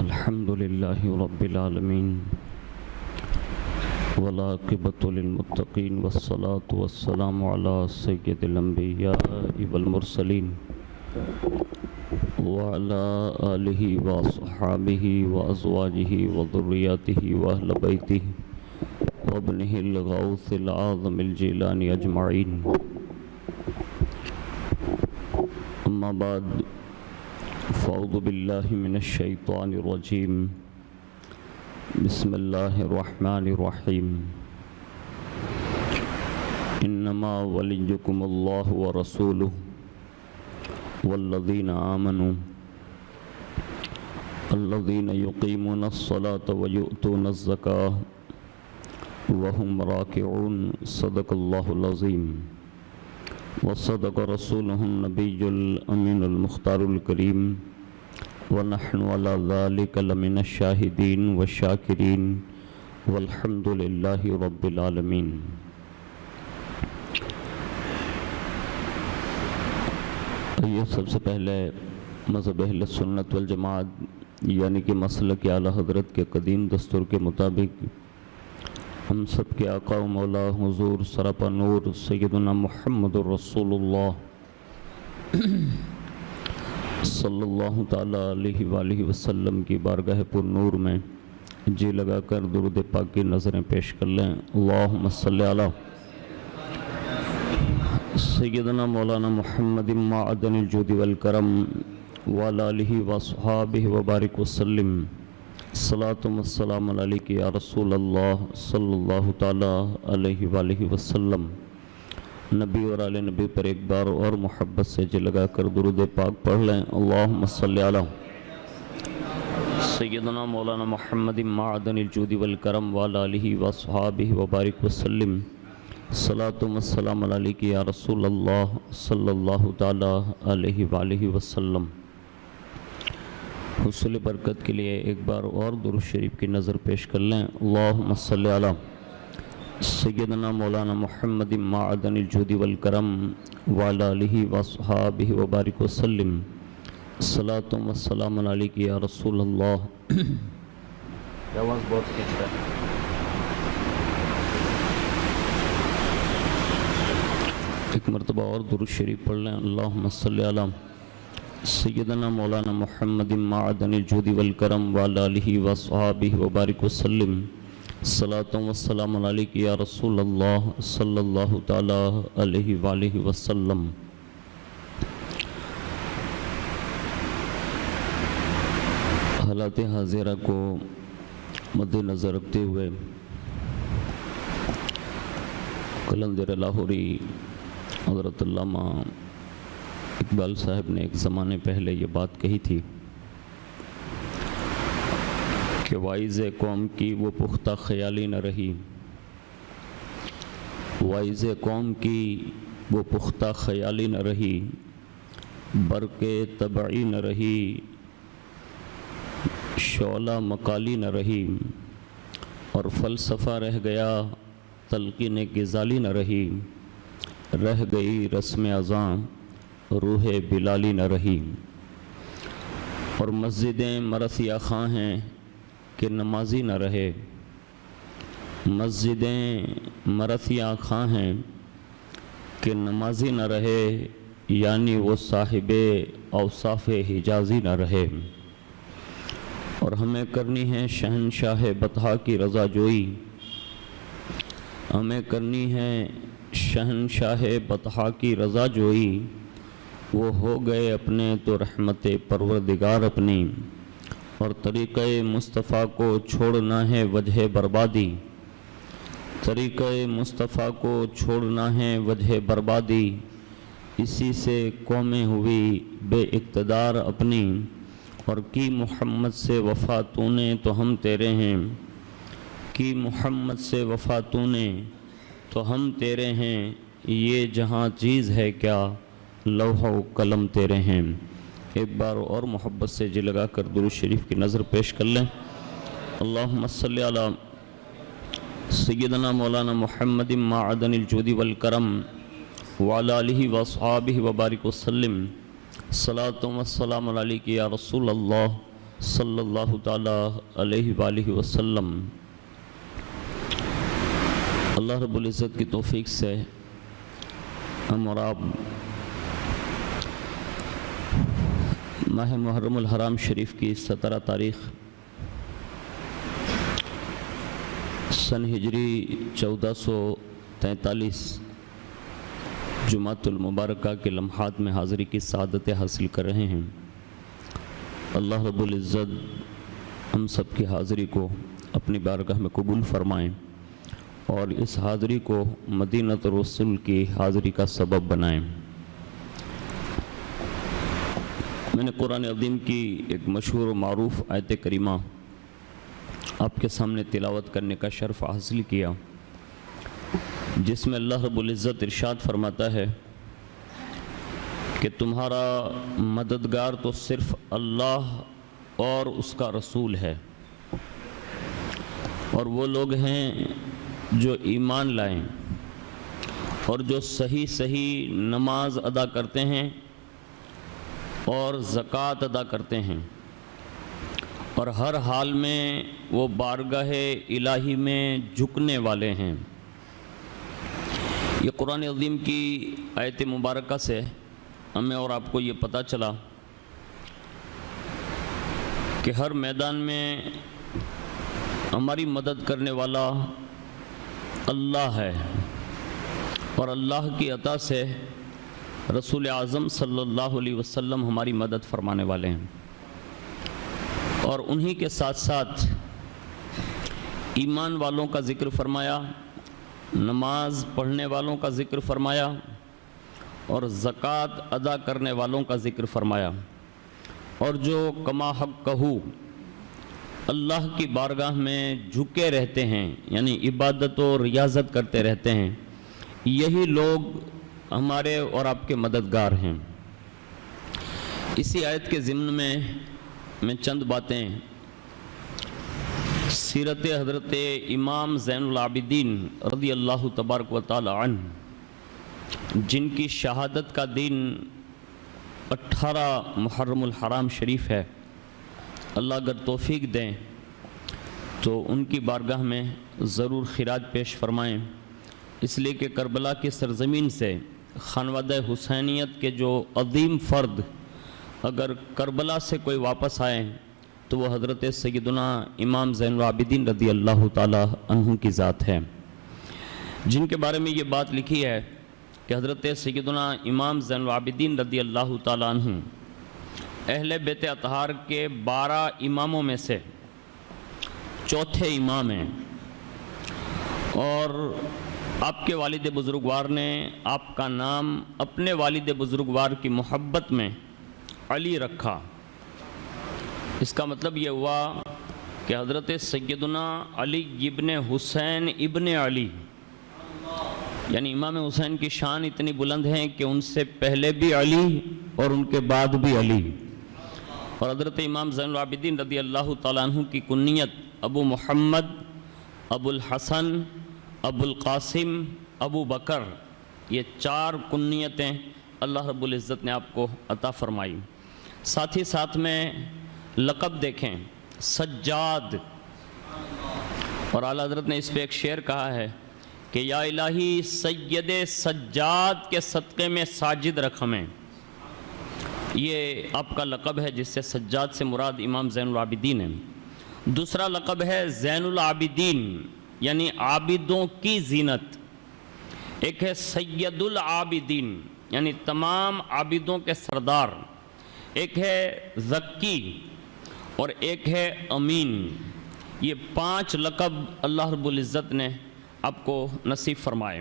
الحمد لله رب العالمين والعاقبة للمتقين والصلاة والسلام على سيد الأنبياء والمرسلين وعلى آله وصحابه وأزواجه وذرياته وأهل بيته وابنه الغوث العظم الجيلاني أجمعين. أما بعد فأعوذ بالله من الشيطان الرجيم. بسم الله الرحمن الرحيم. إنما وليكم الله ورسوله والذين آمنوا الذين يقيمون الصلاة ويؤتون الزكاة وهم راكعون. صدق الله العظيم وصدق رسوله النبي الأمين المختار الكريم ونحن على ذلك لمن الشاهدين والشاكرين والحمد لله رب العالمين. یہ سب سے پہلے مذہب اہل سنت والجماعت یعنی کہ مسلک اعلیٰ حضرت کے قدیم دستور کے مطابق ہم سب کے آقا و مولا حضور سراپا نور سیدنا محمد رسول اللہ صلی اللہ تعالیٰ علیہ وآلہ وسلم کی بارگاہ پر نور میں جی لگا کر درود پاک کی نظریں پیش کر لیں. اللہم صلی علی سیدنا مولانا محمد معدن الجود والکرم وعلی آلہ وصحابہ وبارک وسلم. صلاۃ والسلام علیک یا رسول اللہ صلی اللہ تعالیٰ علیہ وآلہ وسلم. نبی اور آل نبی پر ایک بار اور محبت سے جی لگا کر درود پاک پڑھ لیں. اللہم صلی علی سیدنا مولانا محمد معدن الجود والکرم وعلی آلہ وصحابہ وبارک وسلم. صلاۃ والسلام علیک یا رسول اللہ صلی اللہ تعالیٰ علیہ وآلہ وسلم. حصول برکت کے لیے ایک بار اور درود شریف کی نظر پیش کر لیں. اللہم صلی علی سیدنا مولانا محمد معدن الجود والکرم وعلی آلہ وصحابہ وبارک وسلم. صلاۃ والسلام علیک یا رسول اللہ. آواز بہت کھینچتا ہے. ایک مرتبہ اور درود شریف پڑھ لیں. اللہم صلی علی سیدنا مولانا محمد معدن الجود والکرم وعلی آلہ وصحابہ وبارک وسلم. صلاۃ والسلام علیک یا رسول اللہ صلی اللہ تعالیٰ علیہ وآلہ وسلم. حالات حاضرہ کو مد نظر رکھتے ہوئے قلندر لاہوری حضرت علامہ اقبال صاحب نے ایک زمانے پہلے یہ بات کہی تھی کہ وائز قوم کی وہ پختہ خیالی نہ رہی. وائز قوم کی وہ پختہ خیالی نہ رہی. برق طبعی نہ رہی. شعلہ مقالی نہ رہی. اور فلسفہ رہ گیا تلقین غزالی نہ رہی. رہ گئی رسم اذاں روح بلالی نہ رہی. اور مسجدیں مرثیہ خواں ہیں کہ نمازی نہ رہے. مسجدیں مرثیہ خواں ہیں کہ نمازی نہ رہے یعنی وہ صاحب اوصاف حجازی نہ رہے. اور ہمیں کرنی ہے شہنشاہ بطحا کی رضا جوئی. ہمیں کرنی ہے شہنشاہ بطحا کی رضا جوئی. وہ ہو گئے اپنے تو رحمت پروردگار اپنی. اور طریقہ مصطفیٰ کو چھوڑنا ہے وجہ بربادی. طریقہ مصطفیٰ کو چھوڑنا ہے وجہ بربادی. اسی سے قومیں ہوئی بے اقتدار اپنی. اور کی محمد سے وفا تو نے تو ہم تیرے ہیں. کی محمد سے وفا تو نے تو ہم تیرے ہیں. یہ جہاں چیز ہے کیا لوح و قلم تیرے ہیں. ایک بار اور محبت سے جی لگا کر درود شریف کی نظر پیش کر لیں. اللہم صلی علی سیدنا مولانا محمد معدن الجود والکرم وعلی آلہ وصحابہ وبارک وسلم. صلاۃ والسلام علیک یا رسول اللہ صلی اللہ تعالی علیہ وآلہ وسلم اللہ رب العزت کی توفیق سے ہم اور آپ ماہ محرم الحرام شریف کی 17 تاریخ سن ہجری 1443 جمعۃ المبارکہ کے لمحات میں حاضری کی سعادت حاصل کر رہے ہیں۔ اللہ رب العزت ہم سب کی حاضری کو اپنی بارگاہ میں قبول فرمائیں اور اس حاضری کو مدینۃ الرسول کی حاضری کا سبب بنائیں۔ میں نے قرآن عظیم کی ایک مشہور و معروف آیت کریمہ آپ کے سامنے تلاوت کرنے کا شرف حاصل کیا، جس میں اللہ رب العزت ارشاد فرماتا ہے کہ تمہارا مددگار تو صرف اللہ اور اس کا رسول ہے، اور وہ لوگ ہیں جو ایمان لائیں اور جو صحیح نماز ادا کرتے ہیں اور زکوٰۃ ادا کرتے ہیں، اور ہر حال میں وہ بارگاہ الہی میں جھکنے والے ہیں۔ یہ قرآن عظیم کی آیت مبارکہ سے ہمیں اور آپ کو یہ پتہ چلا کہ ہر میدان میں ہماری مدد کرنے والا اللہ ہے، اور اللہ کی عطا سے رسول اعظم صلی اللہ علیہ وسلم ہماری مدد فرمانے والے ہیں، اور انہی کے ساتھ ساتھ ایمان والوں کا ذکر فرمایا، نماز پڑھنے والوں کا ذکر فرمایا، اور زکوٰۃ ادا کرنے والوں کا ذکر فرمایا، اور جو کما حق کہو اللہ کی بارگاہ میں جھکے رہتے ہیں، یعنی عبادت و ریاضت کرتے رہتے ہیں، یہی لوگ ہمارے اور آپ کے مددگار ہیں۔ اسی آیت کے ضمن میں چند باتیں سیرت حضرت امام زین العابدین رضی اللہ تبارک و تعالی عنہ، جن کی شہادت کا دن 18 محرم الحرام شریف ہے، اللہ اگر توفیق دیں تو ان کی بارگاہ میں ضرور خراج پیش فرمائیں، اس لیے کہ کربلا کی سرزمین سے خانوادہ حسینیت کے جو عظیم فرد اگر کربلا سے کوئی واپس آئے تو وہ حضرت سیدنا امام زین العابدین رضی اللہ تعالی عنہ کی ذات ہے، جن کے بارے میں یہ بات لکھی ہے کہ حضرت سیدنا امام زین العابدین رضی اللہ تعالی عنہ اہل بیت اطہار کے 12 اماموں میں سے چوتھے امام ہیں، اور آپ کے والد بزرگوار نے آپ کا نام اپنے والد بزرگوار کی محبت میں علی رکھا۔ اس کا مطلب یہ ہوا کہ حضرت سیدنا علی ابن حسین ابن علی، یعنی امام حسین کی شان اتنی بلند ہے کہ ان سے پہلے بھی علی اور ان کے بعد بھی علی، اور حضرت امام زین العابدین رضی اللہ تعالیٰ عنہ کی کنیت ابو محمد، ابو الحسن، ابو القاسم، ابو بکر، یہ 4 کنیتیں اللہ رب العزت نے آپ کو عطا فرمائی۔ ساتھ ہی ساتھ میں لقب دیکھیں سجاد، اور اعلیٰ حضرت نے اس پہ ایک شعر کہا ہے کہ یا الہی سید سجاد کے صدقے میں ساجد رکھ ہمیں۔ یہ آپ کا لقب ہے جس سے سجاد سے مراد امام زین العابدین ہیں۔ دوسرا لقب ہے زین العابدین، یعنی عابدوں کی زینت۔ ایک ہے سید العابدین، یعنی تمام عابدوں کے سردار۔ ایک ہے زکی اور ایک ہے امین۔ یہ 5 لقب اللہ رب العزت نے آپ کو نصیب فرمائے،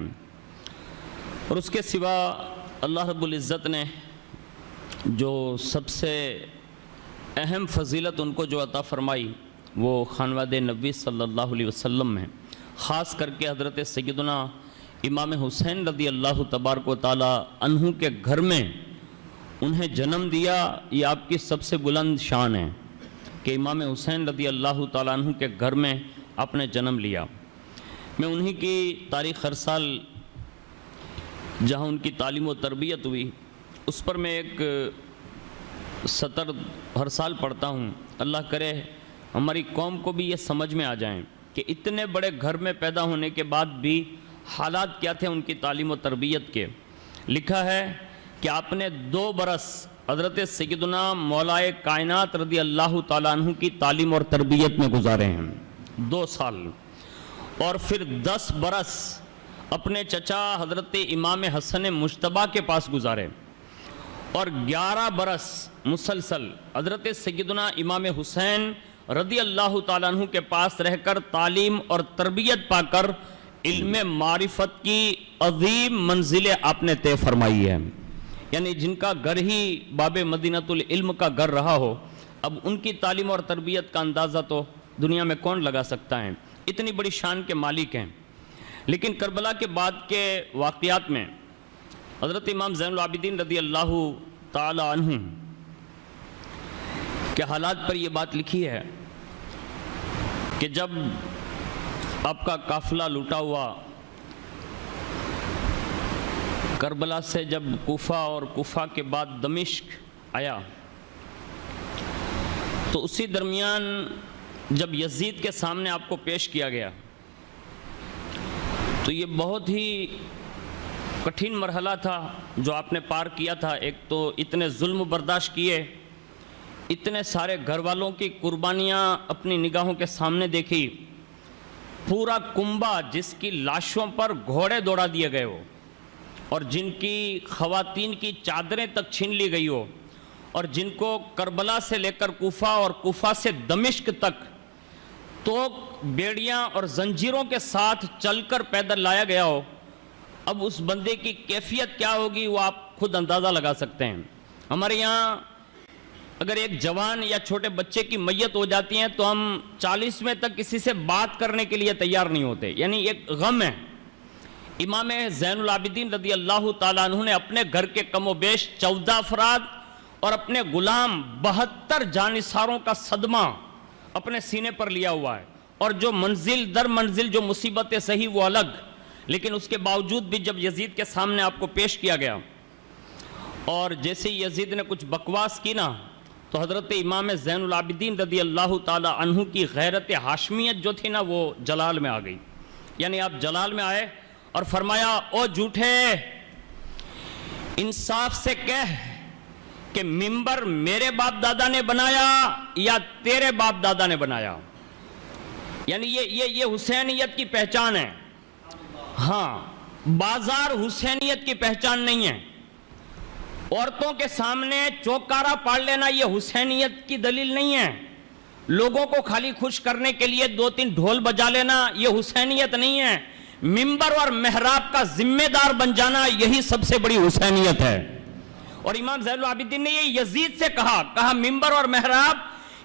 اور اس کے سوا اللہ رب العزت نے جو سب سے اہم فضیلت ان کو جو عطا فرمائی وہ خانوادہ نبی صلی اللہ علیہ وسلم میں، خاص کر کے حضرت سیدنا امام حسین رضی اللہ تبارک و تعالی عنہ کے گھر میں انہیں جنم دیا۔ یہ آپ کی سب سے بلند شان ہے کہ امام حسین رضی اللہ تعالیٰ عنہ کے گھر میں آپ نے جنم لیا۔ میں انہی کی تاریخ ہر سال جہاں ان کی تعلیم و تربیت ہوئی اس پر میں ایک سطر ہر سال پڑھتا ہوں، اللہ کرے ہماری قوم کو بھی یہ سمجھ میں آ جائیں کہ اتنے بڑے گھر میں پیدا ہونے کے بعد بھی حالات کیا تھے ان کی تعلیم و تربیت کے۔ لکھا ہے کہ آپ نے 2 برس حضرت سیدنا مولائے کائنات رضی اللہ تعالیٰ عنہ کی تعلیم اور تربیت میں گزارے ہیں، 2 سال، اور پھر 10 برس اپنے چچا حضرت امام حسن مجتبیٰ کے پاس گزارے، اور 11 برس مسلسل حضرت سیدنا امام حسین رضی اللہ تعالیٰ عنہ کے پاس رہ کر تعلیم اور تربیت پا کر علم معرفت کی عظیم منزلیں آپ نے طے فرمائی ہے۔ یعنی جن کا گھر ہی باب مدینۃ العلم کا گھر رہا ہو، اب ان کی تعلیم اور تربیت کا اندازہ تو دنیا میں کون لگا سکتا ہے، اتنی بڑی شان کے مالک ہیں۔ لیکن کربلا کے بعد کے واقعات میں حضرت امام زین العابدین رضی اللہ تعالی عنہ کے حالات پر یہ بات لکھی ہے کہ جب آپ کا قافلہ لوٹا ہوا کربلا سے جب کوفہ اور کوفہ کے بعد دمشق آیا، تو اسی درمیان جب یزید کے سامنے آپ کو پیش کیا گیا تو یہ بہت ہی کٹھن مرحلہ تھا جو آپ نے پار کیا تھا۔ ایک تو اتنے ظلم برداشت کیے، اتنے سارے گھر والوں کی قربانیاں اپنی نگاہوں کے سامنے دیکھی، پورا کنبہ جس کی لاشوں پر گھوڑے دوڑا دیے گئے ہو، اور جن کی خواتین کی چادریں تک چھین لی گئی ہو، اور جن کو کربلا سے لے کر کوفہ اور کوفہ سے دمشق تک تو بیڑیاں اور زنجیروں کے ساتھ چل کر پیدل لایا گیا ہو، اب اس بندے کی کیفیت کیا ہوگی وہ آپ خود اندازہ لگا سکتے ہیں۔ ہمارے یہاں اگر ایک جوان یا چھوٹے بچے کی میت ہو جاتی ہے تو ہم 40ویں تک کسی سے بات کرنے کے لیے تیار نہیں ہوتے، یعنی ایک غم ہے۔ امام زین العابدین رضی اللہ تعالیٰ عنہ نے اپنے گھر کے کم و بیش 14 افراد اور اپنے غلام 72 جانثاروں کا صدمہ اپنے سینے پر لیا ہوا ہے، اور جو منزل در منزل جو مصیبتیں سہی وہ الگ، لیکن اس کے باوجود بھی جب یزید کے سامنے آپ کو پیش کیا گیا اور جیسے یزید نے کچھ بکواس کی نا، تو حضرت امام زین العابدین رضی اللہ تعالیٰ عنہ کی غیرت ہاشمیت جو تھی نا وہ جلال میں آ گئی۔ یعنی آپ جلال میں آئے اور فرمایا، او جھوٹے، انصاف سے کہہ کہ منبر میرے باپ دادا نے بنایا یا تیرے باپ دادا نے بنایا؟ یعنی یہ حسینیت کی پہچان ہے۔ ہاں، بازار حسینیت کی پہچان نہیں ہے۔ عورتوں کے سامنے چوکارا پاڑ لینا یہ حسینیت کی دلیل نہیں ہے۔ لوگوں کو خالی خوش کرنے کے لیے 2-3 ڈھول بجا لینا یہ حسینیت نہیں ہے۔ منبر اور محراب کا ذمہ دار بن جانا یہی سب سے بڑی حسینیت ہے۔ اور امام زین العابدین نے یہ یزید سے کہا منبر اور محراب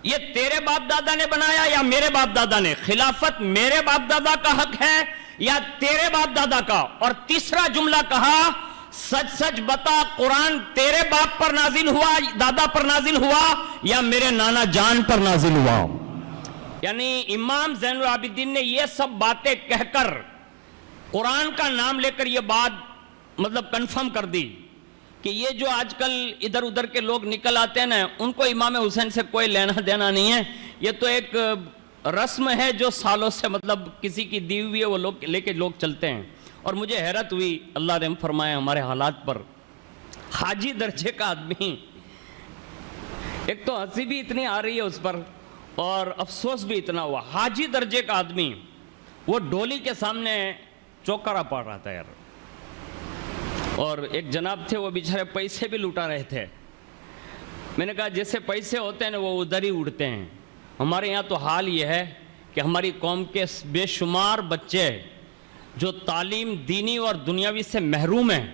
یہ تیرے باپ دادا نے بنایا یا میرے باپ دادا نے؟ خلافت میرے باپ دادا کا حق ہے یا تیرے باپ دادا کا؟ اور تیسرا جملہ کہا، سچ سچ بتا، قرآن تیرے باپ پر نازل ہوا، دادا پر نازل ہوا یا میرے نانا جان پر نازل ہوا؟ یعنی امام زین العابدین نے یہ سب باتیں کہہ کر قرآن کا نام لے کر یہ بات کنفرم کر دی کہ یہ جو آج کل ادھر ادھر کے لوگ نکل آتے ہیں نا، ان کو امام حسین سے کوئی لینا دینا نہیں ہے، یہ تو ایک رسم ہے جو سالوں سے کسی کی دی ہوئی ہے، وہ لوگ لے کے لوگ چلتے ہیں۔ اور مجھے حیرت ہوئی، اللہ رحم فرمائے ہمارے حالات پر، حاجی درجے کا آدمی، ایک تو ہنسی بھی اتنی آ رہی ہے اس پر اور افسوس بھی اتنا ہوا، حاجی درجے کا آدمی وہ ڈولی کے سامنے چوکارا پاڑ رہا تھا یار، اور ایک جناب تھے وہ بیچارے پیسے بھی لوٹا رہے تھے۔ میں نے کہا جیسے پیسے ہوتے ہیں نا وہ ادھر ہی اڑتے ہیں۔ ہمارے یہاں تو حال یہ ہے کہ ہماری قوم کے بے شمار بچے جو تعلیم دینی اور دنیاوی سے محروم ہیں،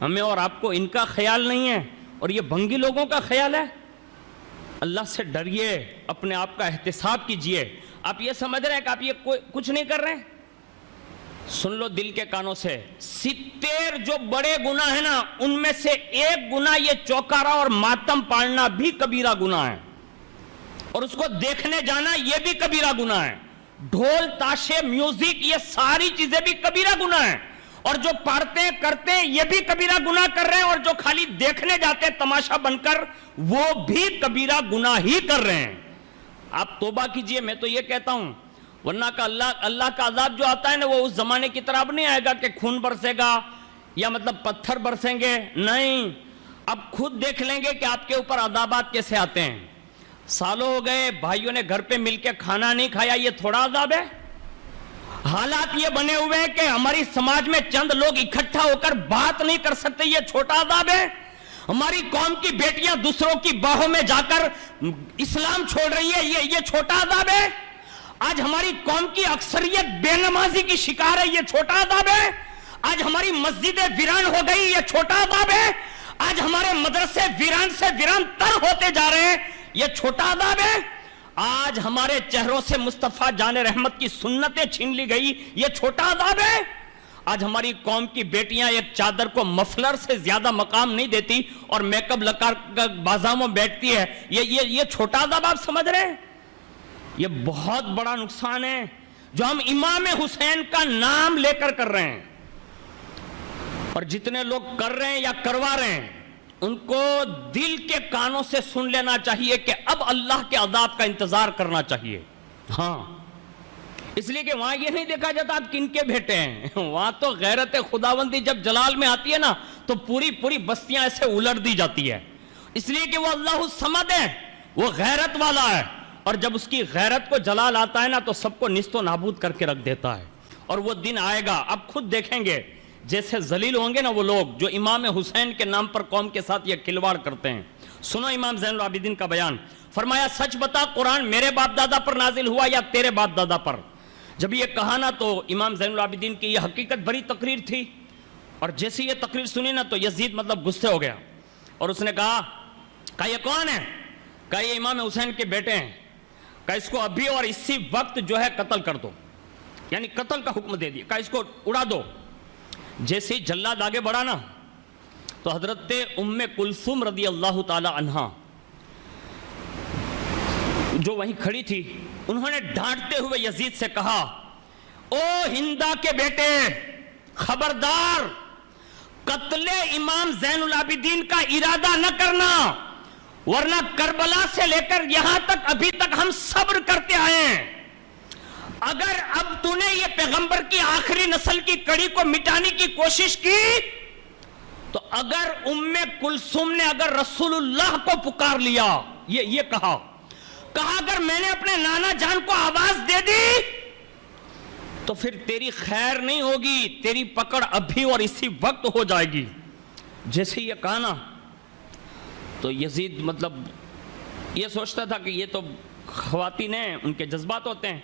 ہمیں اور آپ کو ان کا خیال نہیں ہے، اور یہ بھنگی لوگوں کا خیال ہے۔ اللہ سے ڈریے، اپنے آپ کا احتساب کیجئے۔ آپ یہ سمجھ رہے ہیں کہ آپ یہ کچھ نہیں کر رہے ہیں؟ سن لو دل کے کانوں سے، 70 جو بڑے گناہ ہیں نا، ان میں سے ایک گناہ یہ چوکارا اور ماتم پالنا بھی کبیرہ گناہ ہے، اور اس کو دیکھنے جانا یہ بھی کبیرہ گناہ ہے۔ ڈھول، تاشے، میوزک، یہ ساری چیزیں بھی کبیرہ گناہ ہیں، اور جو پڑھتے کرتے یہ بھی کبیرہ گناہ کر رہے ہیں، اور جو خالی دیکھنے جاتے تماشا بن کر وہ بھی کبیرہ گناہ ہی کر رہے ہیں. آپ توبہ کیجئے، میں تو یہ کہتا ہوں، ورنہ کا اللہ کا عذاب جو آتا ہے نا، وہ اس زمانے کی طرح نہیں آئے گا کہ خون برسے گا یا مطلب پتھر برسیں گے. نہیں، اب خود دیکھ لیں گے کہ آپ کے اوپر عذابات کیسے آتے ہیں. سالوں ہو گئے بھائیوں نے گھر پہ مل کے کھانا نہیں کھایا، یہ تھوڑا عذاب ہے؟ حالات یہ بنے ہوئے ہیں کہ ہماری سماج میں چند لوگ اکٹھا ہو کر بات نہیں کر سکتے، یہ چھوٹا عذاب ہے؟ ہماری قوم کی بیٹیاں دوسروں کی باہوں میں جا کر اسلام چھوڑ رہی ہے، یہ چھوٹا عذاب ہے؟ آج ہماری قوم کی اکثریت بے نمازی کی شکار ہے، یہ چھوٹا عذاب ہے؟ آج ہماری مسجدیں ویران ہو گئی، یہ چھوٹا عذاب ہے؟ آج ہمارے مدرسے ویران سے ویران تر ہوتے جا رہے ہیں، یہ چھوٹا عذاب ہے؟ آج ہمارے چہروں سے مصطفیٰ جان رحمت کی سنتیں چھین لی گئی، یہ چھوٹا عذاب ہے؟ آج ہماری قوم کی بیٹیاں ایک چادر کو مفلر سے زیادہ مقام نہیں دیتی اور میک اپ لگا کر بازاروں میں بیٹھتی ہے، یہ چھوٹا عذاب آپ سمجھ رہے ہیں؟ یہ بہت بڑا نقصان ہے جو ہم امام حسین کا نام لے کر رہے ہیں. اور جتنے لوگ کر رہے ہیں یا کروا رہے ہیں ان کو دل کے کانوں سے سن لینا چاہیے کہ اب اللہ کے عذاب کا انتظار کرنا چاہیے. ہاں، اس لیے کہ وہاں یہ نہیں دیکھا جاتا آپ کن کے بیٹے ہیں، وہاں تو غیرت خداوندی جب جلال میں آتی ہے نا تو پوری بستیاں ایسے الٹ دی جاتی ہے، اس لیے کہ وہ اللہ الصمد ہے، وہ غیرت والا ہے، اور جب اس کی غیرت کو جلال آتا ہے نا تو سب کو نیست و نابود کر کے رکھ دیتا ہے. اور وہ دن آئے گا، اب خود دیکھیں گے جیسے ذلیل ہوں گے نا وہ لوگ جو امام حسین کے نام پر قوم کے ساتھ یہ کھلواڑ کرتے ہیں. سنو امام زین العابدین کا بیان، فرمایا سچ بتا قرآن میرے باپ دادا پر نازل ہوا یا تیرے باپ دادا پر؟ جب یہ کہا نا تو امام زین العابدین کی یہ حقیقت بری تقریر تھی، اور جیسے یہ تقریر سنی نا تو یزید مطلب غصے ہو گیا اور اس نے کہا یہ کون ہے؟ کہا یہ امام حسین کے بیٹے ہیں، کہا اس کو ابھی اور اسی وقت جو ہے قتل کر دو، یعنی قتل کا حکم دے دیا، کہا اس کو اڑا دو. جیسے جلاد آگے بڑھا نا تو حضرت ام کلثوم رضی اللہ تعالی عنہا جو وہیں کھڑی تھی، انہوں نے ڈانٹتے ہوئے یزید سے کہا، او ہندا کے بیٹے، خبردار، قتل امام زین العابدین کا ارادہ نہ کرنا، ورنہ کربلا سے لے کر یہاں تک ابھی تک ہم صبر کرتے آئے ہیں. اگر اب تو نے یہ پیغمبر کی آخری نسل کی کڑی کو مٹانے کی کوشش کی تو اگر ام کلثوم نے اگر رسول اللہ کو پکار لیا، یہ کہا اگر میں نے اپنے نانا جان کو آواز دے دی تو پھر تیری خیر نہیں ہوگی، تیری پکڑ ابھی اور اسی وقت ہو جائے گی. جیسے یہ کہا نا تو یزید مطلب یہ سوچتا تھا کہ یہ تو خواتین ہیں، ان کے جذبات ہوتے ہیں،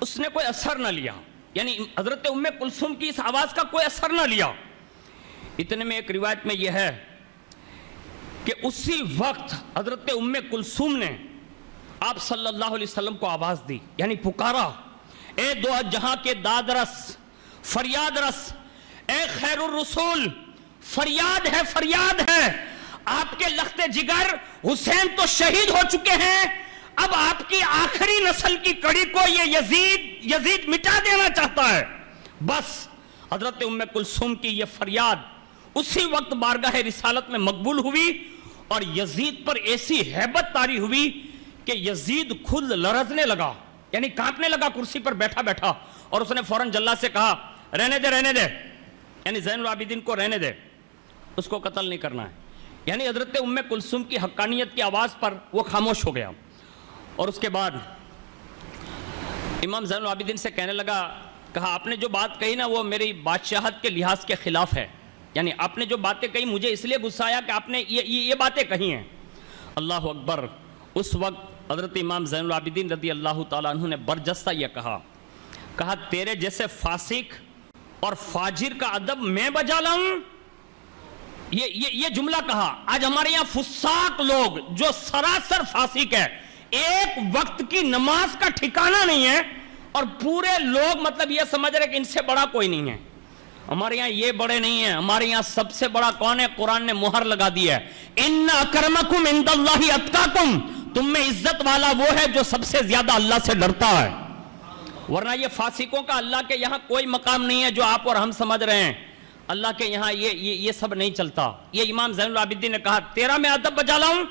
اس نے کوئی اثر نہ لیا، یعنی حضرت ام کلثوم کی اس آواز کا کوئی اثر نہ لیا. اتنے میں ایک روایت میں یہ ہے کہ اسی وقت حضرت ام کلثوم نے آپ صلی اللہ علیہ وسلم کو آواز دی، یعنی پکارا، اے دو جہاں کے داد رس، فریاد رس، اے خیر الرسول، فریاد ہے، آپ کے لخت جگر حسین تو شہید ہو چکے ہیں، اب آپ کی آخری نسل کی کڑی کو یہ یزید مٹا دینا چاہتا ہے. بس حضرت ام کلثوم کی یہ فریاد اسی وقت بارگاہ رسالت میں مقبول ہوئی اور یزید پر ایسی ہیبت طاری ہوئی کہ یزید خود لرزنے لگا، یعنی کانپنے لگا کرسی پر بیٹھا، اور اس نے فوراً جلاد سے کہا رہنے دے، یعنی زین العابدین کو رہنے دے، اس کو قتل نہیں کرنا ہے. یعنی حضرت ام کلثوم کی حقانیت کی آواز پر وہ خاموش ہو گیا. اور اس کے بعد امام زین العابدین سے کہنے لگا، کہا آپ نے جو بات کہی نا وہ میری بادشاہت کے لحاظ کے خلاف ہے، یعنی آپ نے جو باتیں کہی مجھے اس لیے غصہ آیا کہ آپ نے یہ باتیں کہی ہیں. اللہ اکبر. اس وقت حضرت امام زین العابدین رضی اللہ تعالیٰ عنہ نے برجستہ یہ کہا تیرے جیسے فاسق اور فاجر کا ادب میں بجا لاؤں؟ یہ جملہ کہا. آج ہمارے یہاں فساق لوگ جو سراسر فاسق ہے، ایک وقت کی نماز کا ٹھکانہ نہیں ہے، اور پورے لوگ مطلب یہ سمجھ رہے کہ ان سے بڑا کوئی نہیں ہے. ہمارے یہاں یہ بڑے نہیں ہیں، ہمارے یہاں سب سے بڑا کون ہے؟ قرآن نے مہر لگا دی ہے، ان اکرمکم عند اللہ اتقاکم، تم میں عزت والا وہ ہے جو سب سے زیادہ اللہ سے ڈرتا ہے. ورنہ یہ فاسقوں کا اللہ کے یہاں کوئی مقام نہیں ہے جو آپ اور ہم سمجھ رہے ہیں. اللہ کے یہاں یہ سب نہیں چلتا. یہ امام زین العابدین نے کہا تیرا میں ادب بجا لاؤں.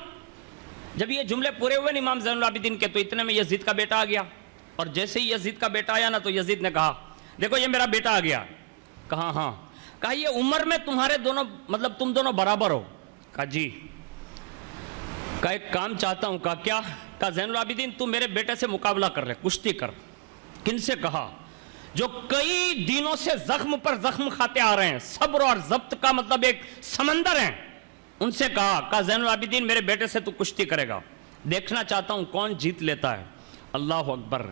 جب یہ جملے پورے ہوئے نا امام زین العابدین کے تو اتنے میں یزید کا بیٹا آ گیا. اور جیسے ہی یزید کا بیٹا آیا نا تو یزید نے کہا دیکھو یہ میرا بیٹا آ گیا. کہا ہاں. کہا یہ عمر میں تمہارے دونوں مطلب تم دونوں برابر ہو. کہا جی. کہا ایک کام چاہتا ہوں. کہا کیا؟ کہا زین العابدین تو میرے بیٹے سے مقابلہ کر لے, کشتی کر. کن سے؟ کہا جو کئی دنوں سے زخم پر زخم کھاتے آ رہے ہیں, صبر اور ضبط کا مطلب ایک سمندر ہیں, ان سے کہا زین العابدین میرے بیٹے سے تو کشتی کرے گا, دیکھنا چاہتا ہوں کون جیت لیتا ہے. اللہ اکبر,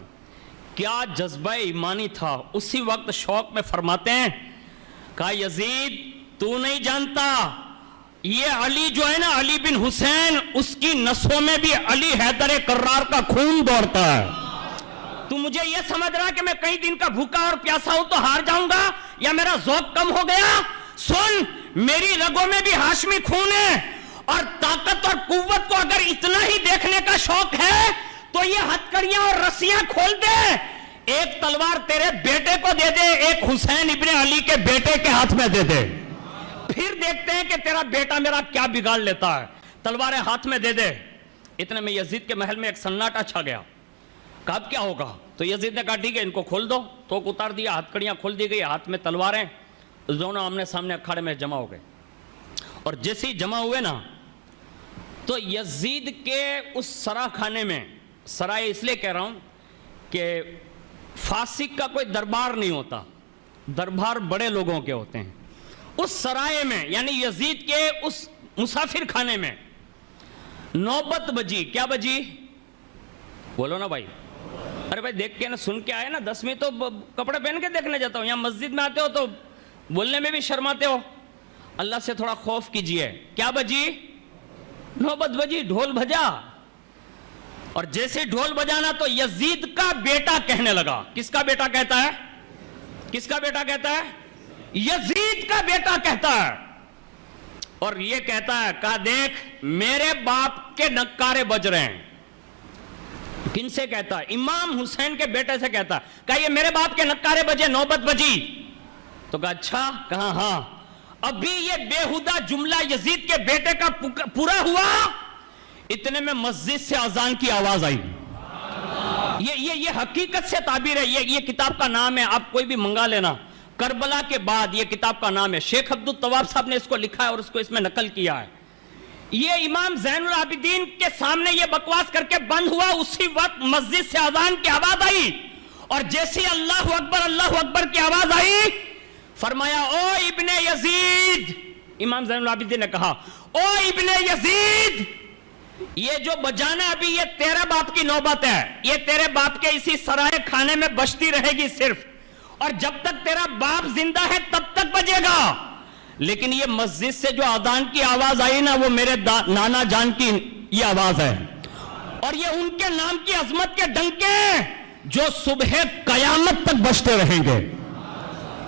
کیا جذبہ ایمانی تھا. اسی وقت شوق میں فرماتے ہیں کہا یزید تو نہیں جانتا یہ علی جو ہے نا علی بن حسین, اس کی نسوں میں بھی علی حیدر کرار کا خون دوڑتا ہے. تو مجھے یہ سمجھ رہا کہ میں کئی دن کا بھوکا اور پیاسا ہوں تو ہار جاؤں گا یا میرا ذوق کم ہو گیا؟ سن, میری رگوں میں بھی ہاشمی خون ہے, اور طاقت اور قوت کو اگر اتنا ہی دیکھنے کا شوق ہے تو یہ ہتھکڑیاں اور رسیاں کھول دے, ایک تلوار تیرے بیٹے کو دے دے, ایک حسین ابن علی کے بیٹے کے ہاتھ میں دے دے, پھر دیکھتے ہیں کہ تیرا بیٹا میرا کیا بگاڑ لیتا ہے. تلواریں ہاتھ میں دے دے. اتنے میں یزید کے محل میں ایک سناٹا چھا گیا. کہا اب کیا ہوگا؟ تو یزید نے کہا ٹھیک ہے ان کو کھول دو. تو اتار دیا, ہتھکڑیاں کھول دی گئی, ہاتھ میں تلواریں, دونوں آمنے سامنے اکھاڑے میں جمع ہو گئے. اور جیسے ہی جمع ہوئے نا تو یزید کے اس سرا خانے میں, سرائے اس لیے کہہ رہا ہوں کہ فاسق کا کوئی دربار نہیں ہوتا, دربار بڑے لوگوں کے ہوتے ہیں. اس سرائے میں یعنی یزید کے اس مسافر خانے میں نوبت بجی. کیا بجی؟ بولو نا بھائی. ارے بھائی دیکھ کے نا, سن کے آئے نا, 10ویں تو کپڑے پہن کے دیکھنے جاتا ہوں, یہاں مسجد میں آتے ہو تو بولنے میں بھی شرماتے ہو. اللہ سے تھوڑا خوف کیجئے. کیا بجی؟ نوبت بجی, ڈھول بجا. اور جیسے ڈھول بجانا تو یزید کا بیٹا کہنے لگا. کس کا بیٹا کہتا ہے؟ کس کا بیٹا کہتا ہے؟ یزید کا بیٹا کہتا ہے. اور یہ کہتا ہے کہا دیکھ میرے باپ کے نکارے بج رہے ہیں. کن سے کہتا ہے؟ امام حسین کے بیٹے سے کہتا ہے. کہا یہ میرے باپ کے نکارے بجے, نوبت بجی. تو کہا اچھا. کہا ہاں. ابھی یہ بےہودہ جملہ یزید کے بیٹے کا پورا ہوا, اتنے میں مسجد سے اذان کی آواز آئی. یہ حقیقت سے تعبیر ہے. یہ کتاب کا نام ہے, آپ کوئی بھی منگا لینا, کربلا کے بعد یہ کتاب کا نام ہے. شیخ عبد الطواب صاحب نے اس کو لکھا ہے اور اس کو اس میں نقل کیا ہے. یہ امام زین العابدین کے سامنے یہ بکواس کر کے بند ہوا, اسی وقت مسجد سے اذان کی آواز آئی. اور جیسی اللہ اکبر کی آواز آئی, فرمایا او ابن یزید. امام زین العابدین نے کہا او ابن یزید, یہ جو بجانا ابھی یہ تیرے باپ کی نوبت ہے, یہ تیرے باپ کے اسی سرائے کھانے میں بجتی رہے گی صرف, اور جب تک تیرا باپ زندہ ہے تب تک بجے گا. لیکن یہ مسجد سے جو اذان کی آواز آئی نا وہ میرے نانا جان کی یہ آواز ہے, اور یہ ان کے نام کی عظمت کے ڈنکے جو صبح قیامت تک بجتے رہیں گے.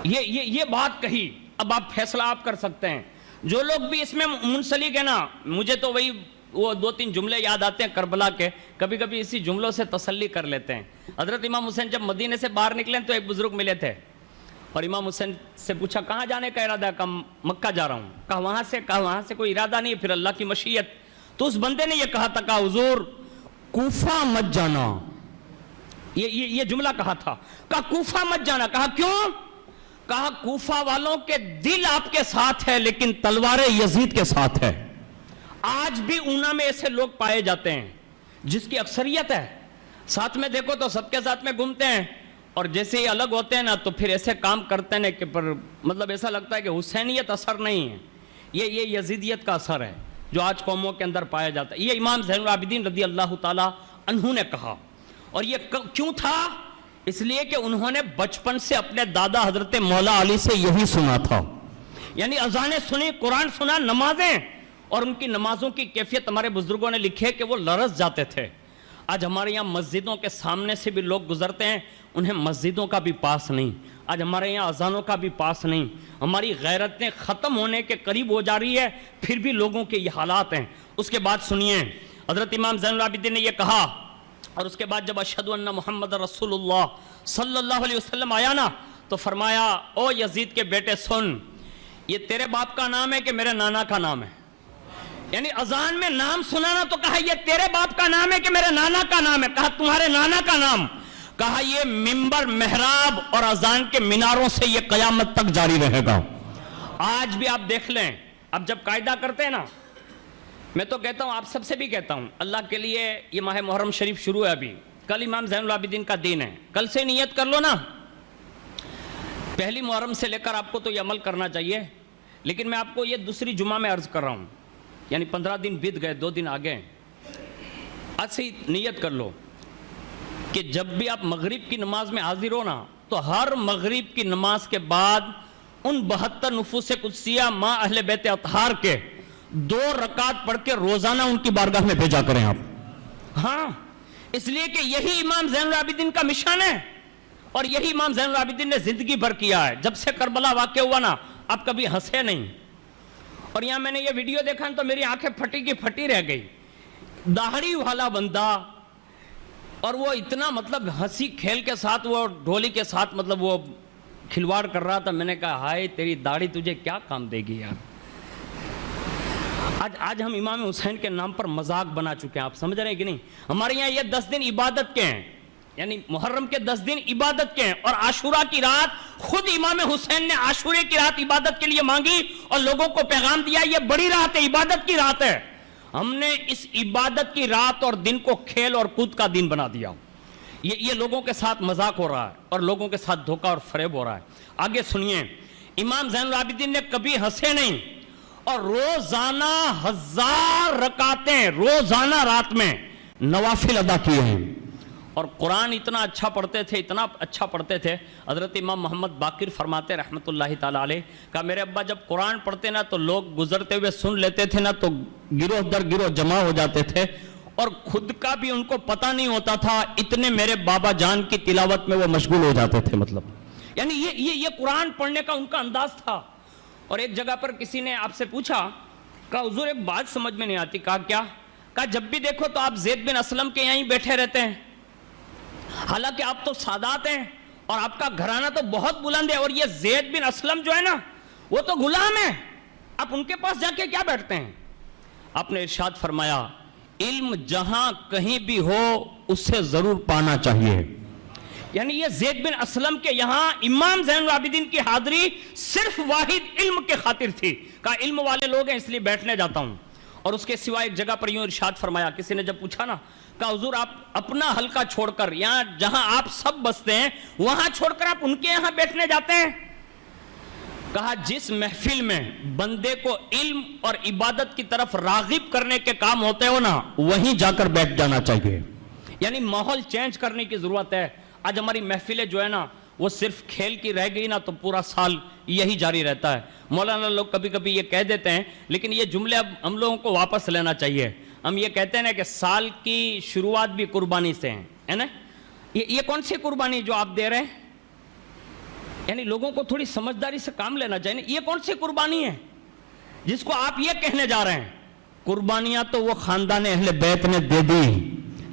یہ بات کہی. اب آپ فیصلہ آپ کر سکتے ہیں. جو لوگ بھی اس میں منسلک ہے نا, مجھے تو وہی وہ 2-3 جملے یاد آتے ہیں کربلا کے, کبھی کبھی اسی جملوں سے تسلی کر لیتے ہیں. حضرت امام حسین جب مدینے سے باہر نکلے تو ایک بزرگ ملے تھے, اور امام حسین سے پوچھا کہاں جانے کا ارادہ ہے؟ کہا مکہ جا رہا ہوں. کہا وہاں سے کوئی ارادہ نہیں, پھر اللہ کی مشیت. تو اس بندے نے یہ کہا تھا, کہا حضور کوفہ مت جانا. یہ جملہ کہا تھا, کہا کوفہ مت جانا. کہا کیوں؟ کہا کوفہ والوں کے دل آپ کے ساتھ ہے لیکن تلواریں یزید کے ساتھ ہے. آج بھی اونا میں ایسے لوگ پائے جاتے ہیں جس کی اکثریت ہے, ساتھ میں دیکھو تو سب کے ساتھ میں گھومتے ہیں, اور جیسے ہی الگ ہوتے ہیں نا تو پھر ایسے کام کرتے ہیں کہ پر مطلب ایسا لگتا ہے کہ حسینیت اثر نہیں ہے, یہ یزیدیت کا اثر ہے جو آج قوموں کے اندر پایا جاتا ہے. یہ امام زین العابدین رضی اللہ تعالی عنہ نے کہا. اور یہ کیوں تھا؟ اس لیے کہ انہوں نے بچپن سے اپنے دادا حضرت مولا علی سے یہی سنا تھا, یعنی اذانیں سنی, قرآن سنا, نمازیں, اور ان کی نمازوں کی کیفیت ہمارے بزرگوں نے لکھی ہے کہ وہ لرز جاتے تھے. آج ہمارے یہاں مسجدوں کے سامنے سے بھی لوگ گزرتے ہیں, انہیں مسجدوں کا بھی پاس نہیں. آج ہمارے یہاں اذانوں کا بھی پاس نہیں. ہماری غیرتیں ختم ہونے کے قریب ہو جا رہی ہے, پھر بھی لوگوں کے یہ حالات ہیں. اس کے بعد سنیے, حضرت امام زین العابدین نے یہ کہا, اور اس کے بعد جب اشہدو ان محمد رسول اللہ صلی اللہ علیہ وسلم آیا نا تو فرمایا او یزید کے بیٹے سن، یہ تیرے باپ کا نام ہے کہ میرے نانا کا نام ہے؟ یعنی اذان میں نام سنانا تو کہا یہ تیرے باپ کا نام ہے کہ میرے نانا کا نام ہے؟ کہا تمہارے نانا کا نام۔ کہا یہ منبر، محراب اور اذان کے میناروں سے یہ قیامت تک جاری رہے گا۔ آج بھی آپ دیکھ لیں، اب جب قاعدہ کرتے ہیں نا، میں تو کہتا ہوں، آپ سب سے بھی کہتا ہوں، اللہ کے لیے یہ ماہ محرم شریف شروع ہے ابھی، کل امام زین العابدین کا دین ہے، کل سے نیت کر لو نا۔ پہلی محرم سے لے کر آپ کو تو یہ عمل کرنا چاہیے، لیکن میں آپ کو یہ دوسری جمعہ میں عرض کر رہا ہوں، یعنی 15 دن بیت گئے، 2 دن آگے، آج سے نیت کر لو کہ جب بھی آپ مغرب کی نماز میں حاضر ہو نا، تو ہر مغرب کی نماز کے بعد ان 72 نفوس قدسیہ ماں اہل بیت اطہار کے 2 رکعت پڑھ کے روزانہ ان کی بارگاہ میں بھیجا کریں آپ۔ ہاں، اس لیے کہ یہی امام زین العابدین کا مشن ہے، اور یہی امام زین العابدین نے زندگی بھر کیا ہے۔ جب سے کربلا واقع ہوا نا، آپ کبھی ہنسے نہیں۔ اور یہاں میں نے یہ ویڈیو دیکھا تو میری آنکھیں پھٹی کی پھٹی رہ گئی، داڑھی والا بندہ، اور وہ اتنا مطلب ہنسی کھیل کے ساتھ، وہ ڈھولی کے ساتھ مطلب وہ کھلواڑ کر رہا تھا۔ میں نے کہا ہائے تیری داڑھی تجھے کیا کام دے گی یار۔ آج ہم امام حسین کے نام پر مذاق بنا چکے ہیں، آپ سمجھ رہے ہیں کہ نہیں؟ ہمارے یہاں یہ 10 دن عبادت کے ہیں، یعنی محرم کے 10 دن عبادت کے ہیں، اور عاشورہ کی رات خود امام حسین نے عاشورے کی رات عبادت کے لیے مانگی اور لوگوں کو پیغام دیا یہ بڑی رات ہے، عبادت کی رات ہے۔ ہم نے اس عبادت کی رات اور دن کو کھیل اور کود کا دن بنا دیا۔ یہ لوگوں کے ساتھ مذاق ہو رہا ہے اور لوگوں کے ساتھ دھوکہ اور فریب ہو رہا ہے۔ آگے سنیے، امام زین العابدین نے کبھی ہنسے نہیں، اور روزانہ 1000 رکعتیں روزانہ رات میں نوافل ادا کیے ہیں، اور قرآن اتنا اچھا پڑھتے تھے، اتنا اچھا پڑھتے تھے۔ حضرت امام محمد باقر فرماتے رحمت اللہ تعالیٰ علیہ، کہا میرے ابا جب قرآن پڑھتے نا تو لوگ گزرتے ہوئے سن لیتے تھے نا تو گروہ در گروہ جمع ہو جاتے تھے، اور خود کا بھی ان کو پتہ نہیں ہوتا تھا، اتنے میرے بابا جان کی تلاوت میں وہ مشغول ہو جاتے تھے۔ مطلب یعنی یہ قرآن پڑھنے کا ان کا انداز تھا۔ اور ایک جگہ پر کسی نے آپ سے پوچھا، کہا حضور ایک بات سمجھ میں نہیں آتی۔ کہا جب بھی دیکھو تو آپ زید بن اسلم کے یہیں بیٹھے رہتے ہیں، حالانکہ آپ تو سادات ہیں اور آپ کا گھرانہ تو بہت بلند ہے، اور یہ زید بن اسلم جو ہے نا وہ تو غلام ہے، آپ ان کے پاس جا کے کیا بیٹھتے ہیں؟ آپ نے ارشاد فرمایا علم جہاں کہیں بھی ہو اسے ضرور پانا چاہیے۔ یعنی یہ زید بن اسلم کے یہاں امام زین العابدین کی حاضری صرف واحد علم کے خاطر تھی۔ کہا علم والے لوگ ہیں اس لیے بیٹھنے جاتا ہوں۔ اور اس کے سوا ایک جگہ پر یوں ارشاد فرمایا، کسی نے جب پوچھا نا، کہا حضور آپ اپنا حلقہ چھوڑ کر، یہاں جہاں آپ سب بستے ہیں وہاں چھوڑ کر آپ ان کے یہاں بیٹھنے جاتے ہیں؟ کہا جس محفل میں بندے کو علم اور عبادت کی طرف راغب کرنے کے کام ہوتے ہو نا، وہیں جا کر بیٹھ جانا چاہیے۔ یعنی ماحول چینج کرنے کی ضرورت ہے۔ آج ہماری محفلیں جو ہے نا وہ صرف کھیل کی رہ گئی نا تو پورا سال یہی جاری رہتا ہے۔ مولانا لوگ کبھی کبھی یہ کہہ دیتے ہیں، لیکن یہ جملے اب ہم لوگوں کو واپس لینا چاہیے۔ ہم یہ کہتے ہیں نا کہ سال کی شروعات بھی قربانی سے ہے نا، یہ کون سی قربانی جو آپ دے رہے ہیں؟ یعنی لوگوں کو تھوڑی سمجھداری سے کام لینا چاہیے۔ یہ کون سی قربانی ہے جس کو آپ یہ کہنے جا رہے ہیں؟ قربانیاں تو وہ خاندان اہل بیت نے دے دی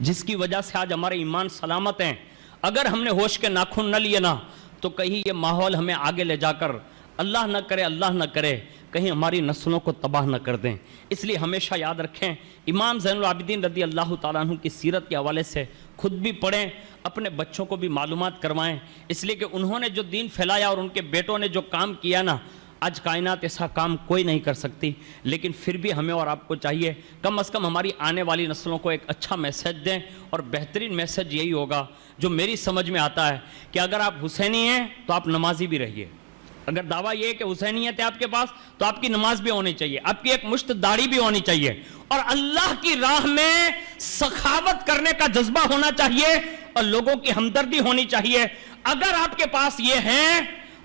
جس کی وجہ سے آج ہمارے ایمان سلامت ہیں۔ اگر ہم نے ہوش کے ناخن نہ لیے نا تو کہیں یہ ماحول ہمیں آگے لے جا کر اللہ نہ کرے کہیں ہماری نسلوں کو تباہ نہ کر دیں۔ اس لیے ہمیشہ یاد رکھیں، امام زین العابدین رضی اللہ تعالیٰ عنہ کی سیرت کے حوالے سے خود بھی پڑھیں، اپنے بچوں کو بھی معلومات کروائیں، اس لیے کہ انہوں نے جو دین پھیلایا اور ان کے بیٹوں نے جو کام کیا نا، آج کائنات ایسا کام کوئی نہیں کر سکتی۔ لیکن پھر بھی ہمیں اور آپ کو چاہیے کم از کم ہماری آنے والی نسلوں کو ایک اچھا میسج دیں، اور بہترین میسج یہی ہوگا جو میری سمجھ میں آتا ہے کہ اگر آپ حسینی ہیں تو آپ نمازی بھی رہیے۔ اگر دعویٰ یہ ہے کہ حسینیت ہے آپ کے پاس تو آپ کی نماز بھی ہونی چاہیے، آپ کی ایک مشت داڑھی بھی ہونی چاہیے، اور اللہ کی راہ میں سخاوت کرنے کا جذبہ ہونا چاہیے اور لوگوں کی ہمدردی ہونی چاہیے۔ اگر آپ کے پاس یہ ہیں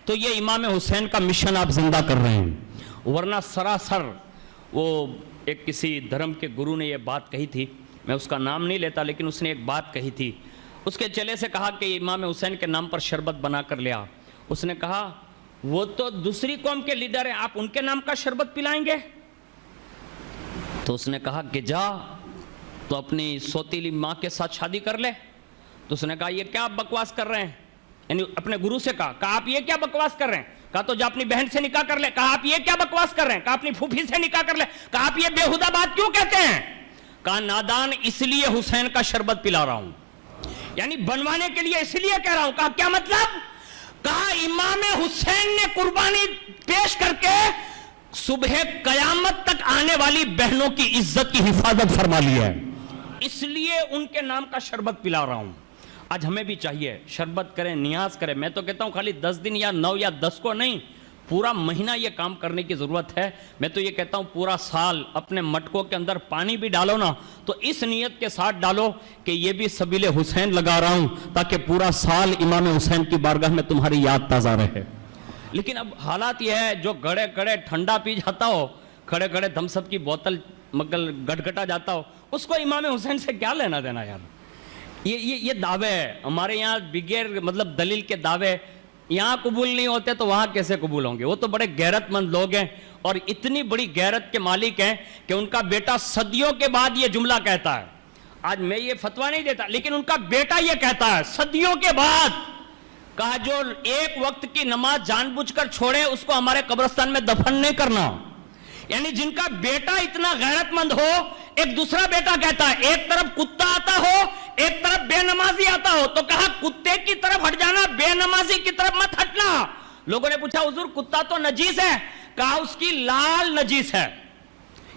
تو یہ امام حسین کا مشن آپ زندہ کر رہے ہیں، ورنہ سراسر وہ ایک کسی دھرم کے گرو نے یہ بات کہی تھی، میں اس کا نام نہیں لیتا، لیکن اس نے ایک بات کہی تھی، اس کے چیلے سے کہا کہ امام حسین کے نام پر شربت بنا کر لیا۔ اس نے کہا وہ تو دوسری قوم کے لیڈر ہیں، آپ ان کے نام کا شربت پلائیں گے؟ تو اس نے کہا کہ جا تو اپنی سوتیلی ماں کے ساتھ شادی کر لے۔ تو اس نے کہا یہ کیا آپ بکواس کر رہے ہیں؟ یعنی اپنے گرو سے کہا آپ یہ کیا بکواس کر رہے ہیں؟ کہا تو جا اپنی بہن سے نکاح کر لے. کہا آپ یہ کیا بکواس کر رہے ہیں؟ کہا اپنی پھوپھی سے نکاح کر لے. کہا آپ یہ بےہودہ بات کیوں کہتے ہیں؟ کہا نادان اس لیے حسین کا شربت پلا رہا ہوں, یعنی بنوانے کے لیے اس لیے کہہ رہا ہوں. کہا کیا مطلب؟ کہا امام حسین نے قربانی پیش کر کے صبح قیامت تک آنے والی بہنوں کی عزت کی حفاظت فرما لی ہے, اس لیے ان کے نام کا شربت پلا رہا ہوں. آج ہمیں بھی چاہیے شربت کریں, نیاز کریں. میں تو کہتا ہوں خالی 10 دن یا 9 یا 10 کو نہیں, پورا مہینہ یہ کام کرنے کی ضرورت ہے. میں تو یہ کہتا ہوں پورا سال اپنے مٹکوں کے اندر پانی بھی ڈالو نا تو اس نیت کے ساتھ ڈالو کہ یہ بھی سبیل حسین لگا رہا ہوں تاکہ پورا سال امام حسین کی بارگاہ میں تمہاری یاد تازہ رہے. لیکن اب حالات یہ ہے, جو گڑے گڑے ٹھنڈا پی جاتا ہو, کھڑے کھڑے دھمس اپ کی بوتل مگل گٹگٹا جاتا ہو, اس کو امام حسین سے کیا لینا دینا یار. یہ دعوے ہے ہمارے یہاں بغیر مطلب دلیل کے دعوے یہاں قبول نہیں ہوتے تو وہاں کیسے قبول ہوں گے؟ وہ تو بڑے غیرت مند لوگ ہیں اور اتنی بڑی غیرت کے مالک ہیں کہ ان کا بیٹا صدیوں کے بعد یہ جملہ کہتا ہے. آج میں یہ فتویٰ نہیں دیتا, لیکن ان کا بیٹا یہ کہتا ہے صدیوں کے بعد. کہا جو ایک وقت کی نماز جان بوجھ کر چھوڑے اس کو ہمارے قبرستان میں دفن نہیں کرنا. یعنی جن کا بیٹا اتنا غیرت مند ہو, ایک دوسرا بیٹا کہتا ہے ایک طرف کتا آتا ہو ایک طرف بے نمازی آتا ہو, تو کہا کتے کی طرف ہٹ جانا, بے نمازی کی طرف مت ہٹنا. لوگوں نے پوچھا حضور کتا تو نجیس ہے. کہا اس کی لال نجیس ہے,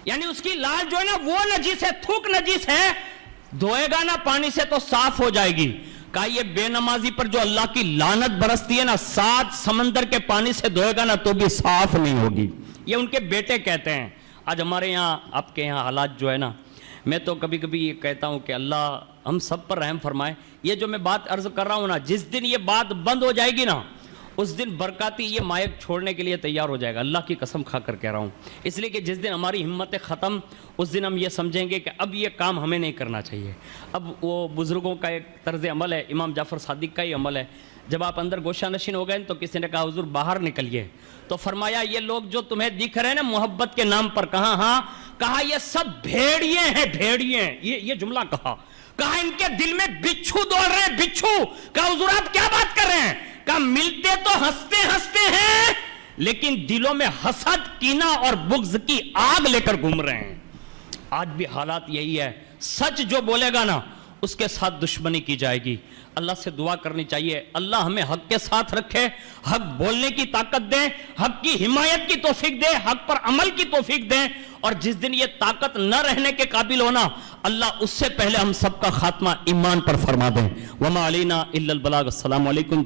یعنی اس کی لال جو ہے نا وہ نجیس ہے, تھوک نجیس ہے, دھوئے گا نا پانی سے تو صاف ہو جائے گی. کہا یہ بے نمازی پر جو اللہ کی لعنت برستی ہے نا 7 سمندر کے پانی سے دھوئے گا نا تو بھی صاف نہیں ہوگی. یہ ان کے بیٹے کہتے ہیں. آج ہمارے یہاں آپ کے یہاں حالات جو ہے نا, میں تو کبھی کبھی یہ کہتا ہوں کہ اللہ ہم سب پر رحم فرمائے. یہ جو میں بات عرض کر رہا ہوں نا, جس دن یہ بات بند ہو جائے گی نا اس دن برکاتی یہ مائک چھوڑنے کے لیے تیار ہو جائے گا. اللہ کی قسم کھا کر کہہ رہا ہوں, اس لیے کہ جس دن ہماری ہمتیں ختم اس دن ہم یہ سمجھیں گے کہ اب یہ کام ہمیں نہیں کرنا چاہیے. اب وہ بزرگوں کا ایک طرز عمل ہے, امام جعفر صادق کا ہی عمل ہے. جب آپ اندر گوشہ نشین ہو گئے تو کسی نے کہا حضور باہر نکلیے, تو فرمایا یہ لوگ جو تمہیں دکھ رہے ہیں نا محبت کے نام پر, کہا ہاں, کہا یہ سب بھیڑیے ہیں, بھیڑیے ہیں. یہ جملہ کہا ان کے دل میں بچھو دوڑ رہے ہیں, بچھو. کہا حضور آپ کیا بات کر رہے ہیں؟ کہا ملتے تو ہنستے ہنستے ہیں لیکن دلوں میں حسد, کینہ اور بغض کی آگ لے کر گھوم رہے ہیں. آج بھی حالات یہی ہے. سچ جو بولے گا نا اس کے ساتھ دشمنی کی جائے گی. اللہ سے دعا کرنی چاہیے اللہ ہمیں حق کے ساتھ رکھے, حق بولنے کی طاقت دے, حق کی حمایت کی توفیق دے, حق پر عمل کی توفیق دے. اور جس دن یہ طاقت نہ رہنے کے قابل ہونا اللہ اس سے پہلے ہم سب کا خاتمہ ایمان پر فرما دیں. وما علینا الا البلاغ. السلام علیکم.